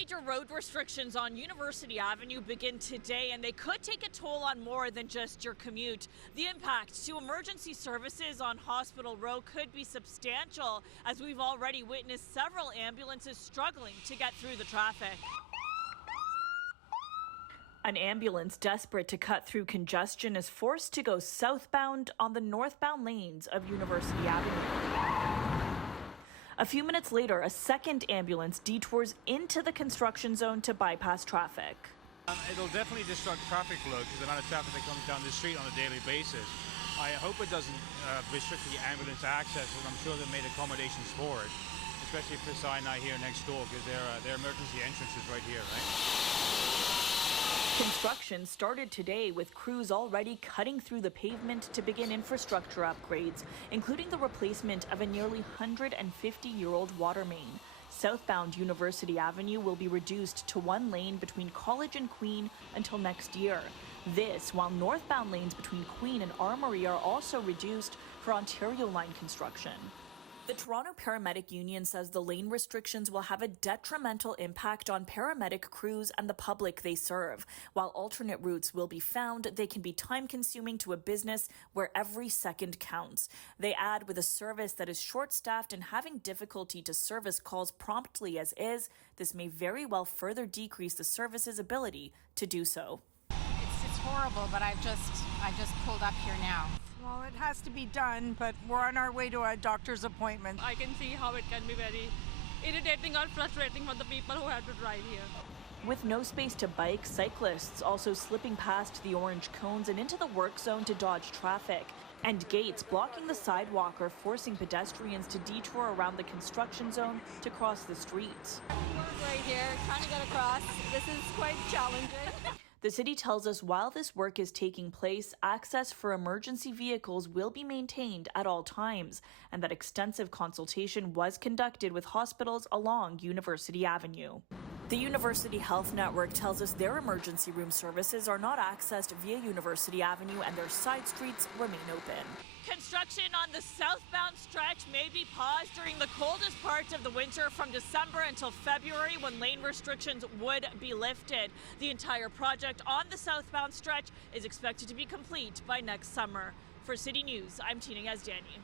Major road restrictions on University Avenue begin today, and they could take a toll on more than just your commute. The impact to emergency services on Hospital Row could be substantial, as we've already witnessed several ambulances struggling to get through the traffic. An ambulance desperate to cut through congestion is forced to go southbound on the northbound lanes of University Avenue. A few minutes later, a second ambulance detours into the construction zone to bypass traffic. It'll definitely disrupt traffic flow because the amount of traffic that comes down the street on a daily basis. I hope it doesn't restrict the ambulance access, and I'm sure they've made accommodations for it, especially for Sinai here next door, because their emergency entrance is right here, right? Construction started today with crews already cutting through the pavement to begin infrastructure upgrades, including the replacement of a nearly 150-year-old water main. Southbound University Avenue will be reduced to one lane between College and Queen until next year. This, while northbound lanes between Queen and Armory are also reduced for Ontario Line construction. The Toronto Paramedic Union says the lane restrictions will have a detrimental impact on paramedic crews and the public they serve. While alternate routes will be found, they can be time-consuming to a business where every second counts. They add, with a service that is short-staffed and having difficulty to service calls promptly as is, this may very well further decrease the service's ability to do so. It's horrible, but I just pulled up here now. Well, it has to be done, but we're on our way to a doctor's appointment. I can see how it can be very irritating or frustrating for the people who have to drive here. With no space to bike, cyclists also slipping past the orange cones and into the work zone to dodge traffic. And gates blocking the sidewalk or forcing pedestrians to detour around the construction zone to cross the streets. Right here, trying to get across. This is quite challenging. The city tells us while this work is taking place, access for emergency vehicles will be maintained at all times, and that extensive consultation was conducted with hospitals along University Avenue. The University Health Network tells us their emergency room services are not accessed via University Avenue and their side streets remain open. Construction on the southbound stretch may be paused during the coldest parts of the winter from December until February, when lane restrictions would be lifted. The entire project on the southbound stretch is expected to be complete by next summer. For City News, I'm Yazdani.